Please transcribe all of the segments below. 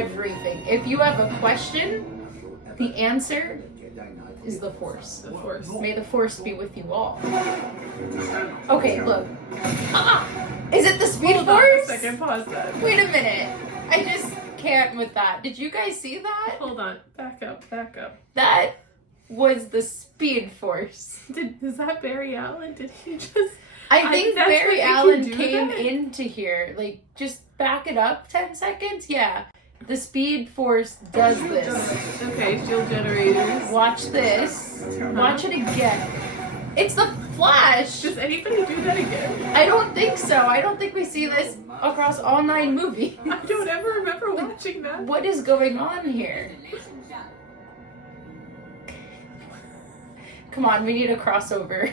everything. If you have a question, the answer is the Force. The Force. May the Force be with you all. Okay, look. Is it the Speed Hold Force? on a second, pause that. Wait a minute. I just can't with that. Did you guys see that? Hold on, back up. That was the Speed Force. Is that Barry Allen? Did he just... I think that's Barry what Allen can do came that? into here. Like, just back it up 10 seconds. Yeah. The Speed Force does this. Okay, shield generators. Watch this. Watch it again. It's the Flash. Does anybody do that again? I don't think so. I don't think we see this across all 9 movies. I don't ever remember watching that. What is going on here? Come on, we need a crossover.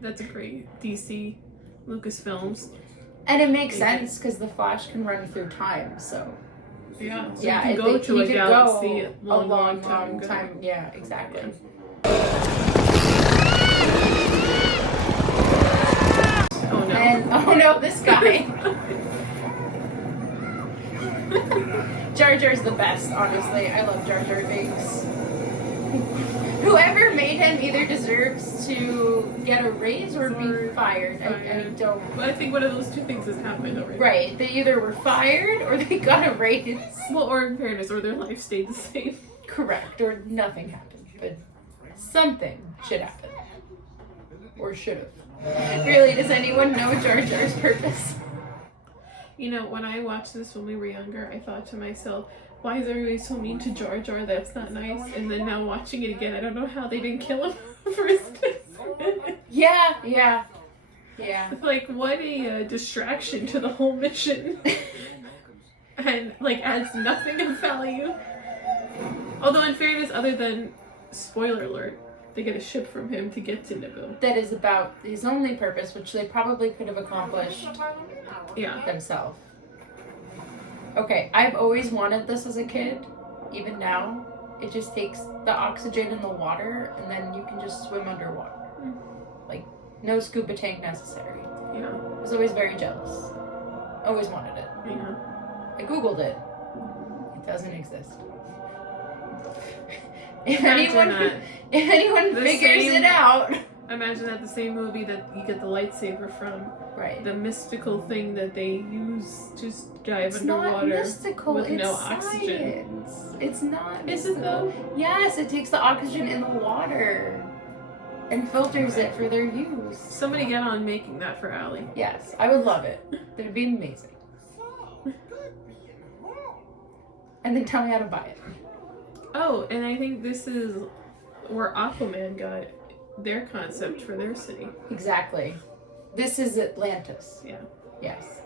That's a great DC Lucasfilms. And it makes sense because the Flash can run through time, so. Yeah, so Yeah, you can go to a galaxy a long long ago. time. Yeah, exactly. Oh no. And oh no, this guy. Jar Jar's the best, honestly. I love Jar Binks. Whoever made him either deserves to get a raise or be fired. I don't. But I think one of those two things has happened already. Right, they either were fired or they got a raise. Well, or in fairness, or their life stayed the same. Correct, or nothing happened, but something should happen. Or should have. Really, does anyone know Jar Jar's purpose? You know, when I watched this when we were younger, I thought to myself, why is everybody so mean to Jar Jar? That's not nice. And then now watching it again, I don't know how they didn't kill him first. Yeah. Like, what a distraction to the whole mission. And, like, adds nothing of value. Although, in fairness, other than, spoiler alert, they get a ship from him to get to Naboo. That is about his only purpose, which they probably could have accomplished themselves. Okay, I've always wanted this as a kid, even now. It just takes the oxygen in the water, and then you can just swim underwater. Like, no scuba tank necessary. Yeah. I was always very jealous. Always wanted it. Yeah. I googled it. It doesn't exist. If anyone figures it out. Imagine that the same movie that you get the lightsaber from. Right. The mystical thing that they use to dive underwater not mystical, with no science. oxygen. It's not Is mystical. it though? Yes, it takes the oxygen in the water and filters it for their use. Somebody get on making that for Allie. Yes, I would love it. That would be amazing. And then tell me how to buy it. Oh, and I think this is where Aquaman got their concept for their city. Exactly. This is Atlantis. Yeah. Yes.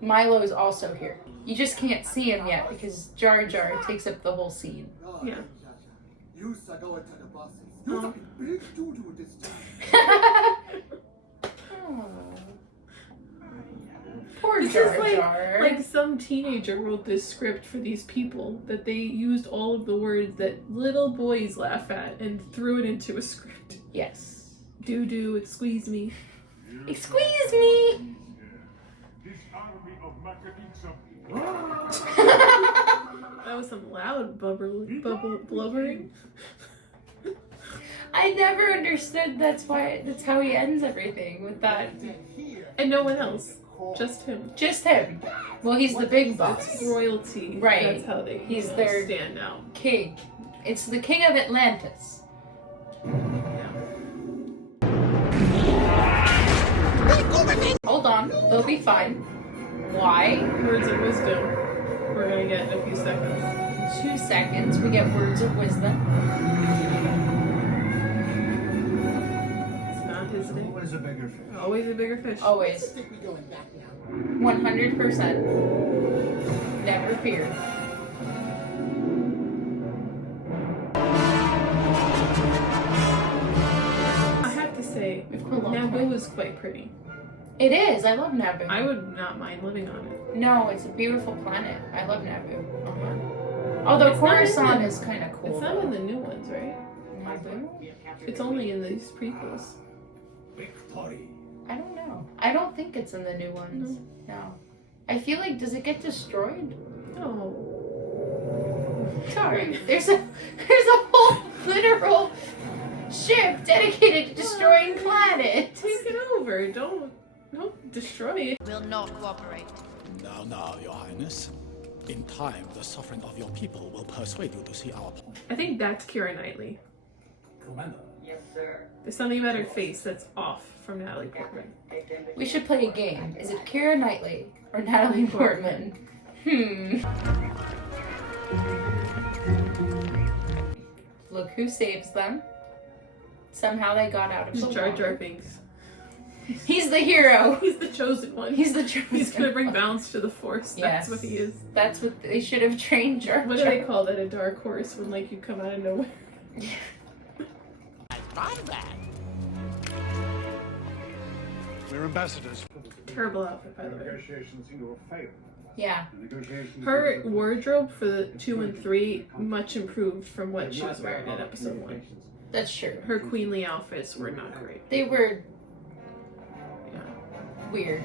Milo is also here. You just can't see him yet because Jar Jar takes up the whole scene. Yeah. Oh. Poor This Jar is Jar. like some teenager wrote this script for these people that they used all of the words that little boys laugh at and threw it into a script. Yes. Doo-doo, squeeze me. Excuse me. That was some loud blubbering. I never understood that's how he ends everything with that. And no one else. Just him. Just him. Well, he's the big boss. It's royalty. Right. That's how they He's their stand out. king. It's the king of Atlantis. Yeah. Hold on. They'll be fine. Why? Words of wisdom. We're gonna get in a few seconds. 2 seconds. We get words of wisdom. It's not his name. Always a bigger fish. Always a bigger fish. Always. 100%. Never fear. I have to say, We've come a long Naboo way. is quite pretty. It is. I love Naboo. I would not mind living on it. No, it's a beautiful planet. I love Naboo. Although It's not in Coruscant the- is kind of cool. It's not in the new ones, right? Naboo? It's only in these prequels. I don't know. I don't think it's in the new ones. No. I feel like, does it get destroyed? Oh. Sorry. There's a whole literal ship dedicated to destroying planets. Take it over. Don't destroy it. Will not cooperate. Now, Your Highness. In time, the suffering of your people will persuade you to see our point. I think that's Kiera Knightley. Commander. Yes, sir. There's something about her face that's off from Natalie Portman. We should play a game. Is it Kiera Knightley or Natalie Portman? Look who saves them. Somehow they got out of the Jar water. Binks. He's the hero. He's the chosen one. He's the chosen He's gonna bring one. balance to the Force. That's Yes. what he is. That's what they should have trained Jar. What do they call that? A dark horse when like you come out of nowhere. I found that. We're ambassadors. Terrible outfit, by the way. Negotiations seem to have failed. Yeah. Her wardrobe for the 2 and 3 much improved from what she was wearing in episode 1. That's true. Her queenly outfits were not great. They were Yeah. weird.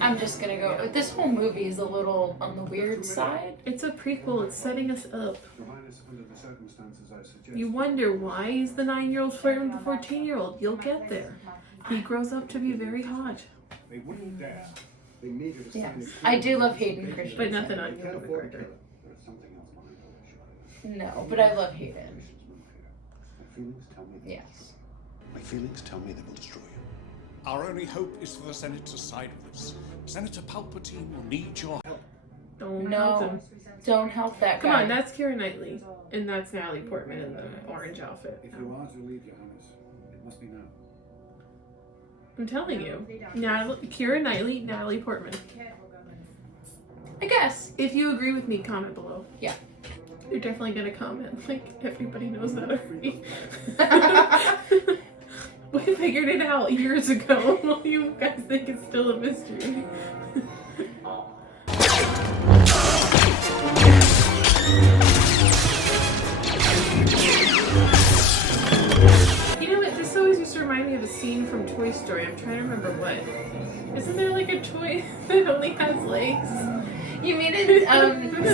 I'm just gonna go. This whole movie is a little on the weird side. It's a prequel. It's setting us up. Under the circumstances I suggest. You wonder why is the 9-year-old flirting with the 14-year-old? You'll get there. He grows up to be very hot. They wouldn't dare. They need you to Yes. sign I do love Hayden Christensen. But nothing on you. There's something else behind all this. No, but I love Hayden. My feelings tell me. Yes. My feelings tell me they will destroy you. Our only hope is for the Senate to side with us. Senator Palpatine will need your help. Don't help No. him. Don't help that guy. Come on, that's Kiera Knightley. And that's Natalie Portman in the orange outfit. If you are to leave, Your Highness, it must be now. I'm telling you. Kiera Knightley, Natalie Portman. I guess. If you agree with me, comment below. Yeah. You're definitely gonna comment. Like, everybody knows that already. We figured it out years ago. You guys think it's still a mystery. You know what? This always used to remind me of a scene from Toy Story. I'm trying to remember what. Isn't there like a toy that only has legs? You mean in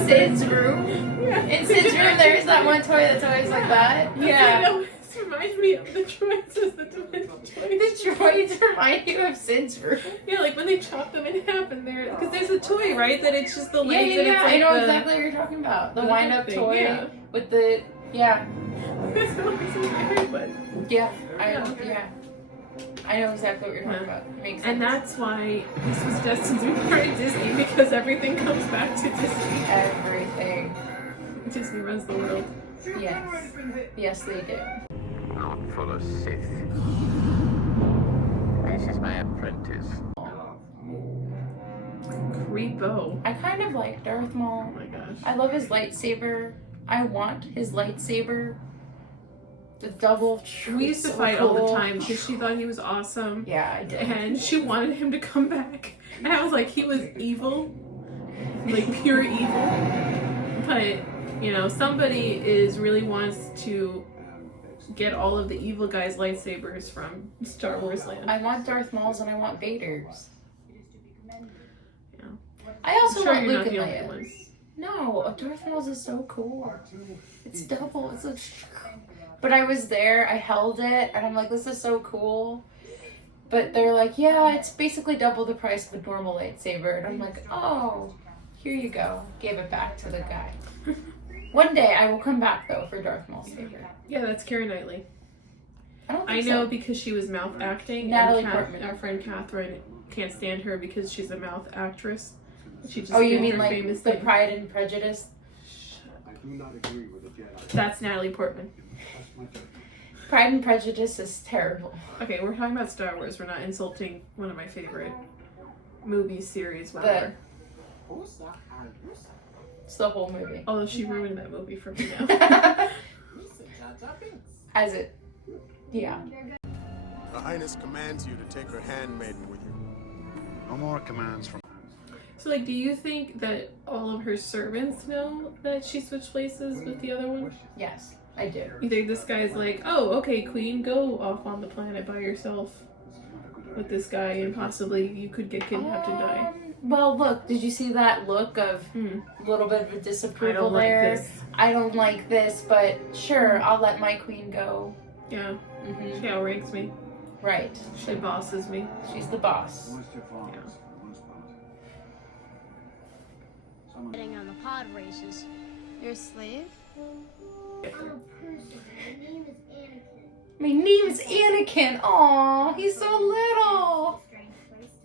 Sid's room? Yeah. In Sid's room, there's that one toy that's always like that. Yeah. No, this reminds me of the droids as the dimension toys. The droids remind you of Sid's room. Yeah, like when they chop them in half and they're... Because there's a toy, right? That it's just the Yeah, legs yeah, and yeah. it's like I know the... exactly what you're talking about. The the wind-up thing, toy yeah. with the... Yeah. That's what makes me very but... Yeah. Yeah. I know exactly what you're talking about. It makes sense. And that's why this was destined to be part of Disney, because everything comes back to Disney. Everything. Disney runs the world. Yes. Yes, they do. Not full of Sith. This is my apprentice. Creepo. I kind of like Darth Maul. Oh my gosh. I love his lightsaber. I want his lightsaber. The double. We used to fight all the time because she thought he was awesome. Yeah, I did. And she wanted him to come back. And I was like, he was evil. Like pure evil. But, you know, somebody really wants to get all of the evil guys' lightsabers from Star Wars land. I want Darth Maul's and I want Vader's. Yeah. I also I'm sure want you're Luke not and the only Leia. one. No, Darth Maul's is so cool. It's double. It's a. But I was there. I held it, and I'm like, this is so cool. But they're like, yeah, it's basically double the price of a normal lightsaber, and I'm like, oh, here you go. Gave it back to the guy. One day I will come back though for Darth Maul's saber. Yeah, that's Kiera Knightley. I don't I think know so. because she was mouth acting. Natalie and Portman. our friend Catherine can't stand her because she's a mouth actress. She just Oh, you did mean her like famous the thing. Pride and Prejudice? I do not agree with the Jedi. That's Natalie Portman. Trust my judgment. Pride and Prejudice is terrible. Okay, we're talking about Star Wars. We're not insulting one of my favorite movies, series, whatever. It's the whole movie. Although she ruined that movie for me now. As it, yeah. Her Highness commands you to take her handmaiden with you. No more commands from. So, like, do you think that all of her servants know that she switched places with the other one? Yes, I do. You think this guy's like, oh, okay, Queen, go off on the planet by yourself with this guy, and possibly you could get kidnapped and die? Well, look, did you see that look of a little bit of a disapproval there? Like this. I don't like this, but sure, I'll let my queen go. Yeah. Mm-hmm. She outranks me. Right. She bosses me. She's the boss. Most your fathers, for the most part. Someone Betting on the pod races. You're a slave? My name is Anakin. Aw, he's so little.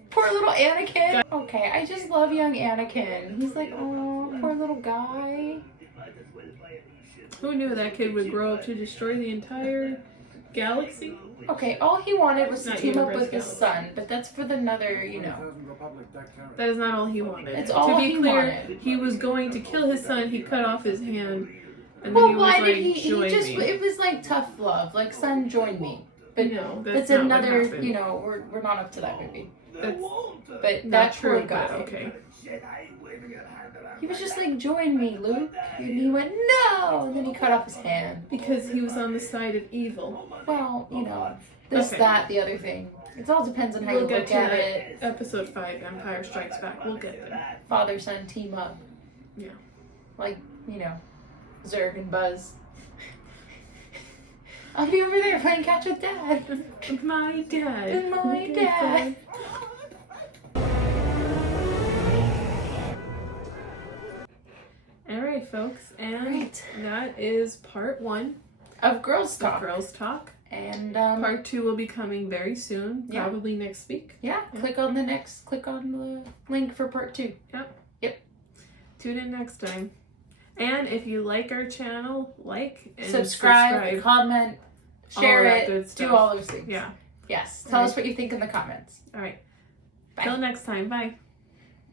Poor little Anakin. Okay, I just love young Anakin. He's like, oh, poor little guy. Who knew that kid would grow up to destroy the entire galaxy? Okay, all he wanted was to Not team up universe with his galaxy. son, but that's for another, you know. That is not all he wanted. It's all to be he clear, wanted. he was going to kill his son. He cut off his hand, and then Well, he was why like, did he "Join just? me." It was like tough love, like son, join me. But No, that's not what another, happened. you know, we're not up to that movie. That's But not that poor true. guy. But okay. He was just like, join me, Luke. And he went, no! And then he cut off his hand. Because he was on the side of evil. Well, you know, this, Okay. that, the other thing. It all depends on how We'll you get look to at that. it. Episode 5, Empire Strikes Back. We'll get there. Father, son, team up. Yeah. Like, you know, Zurg and Buzz. I'll be over there playing catch with Dad. My dad. And my dad. Alright, folks. And Right. that is part 1 Of Girls of Talk. Girls Talk. And, Part 2 will be coming very soon. Yeah. Probably next week. yeah, click on the link for part 2. Tune in next time. And if you like our channel, like and Subscribe, comment, share that good it, stuff. do all those things. Yeah. Yes. Tell us what you think in the comments. Alright. Bye. Till next time. Bye.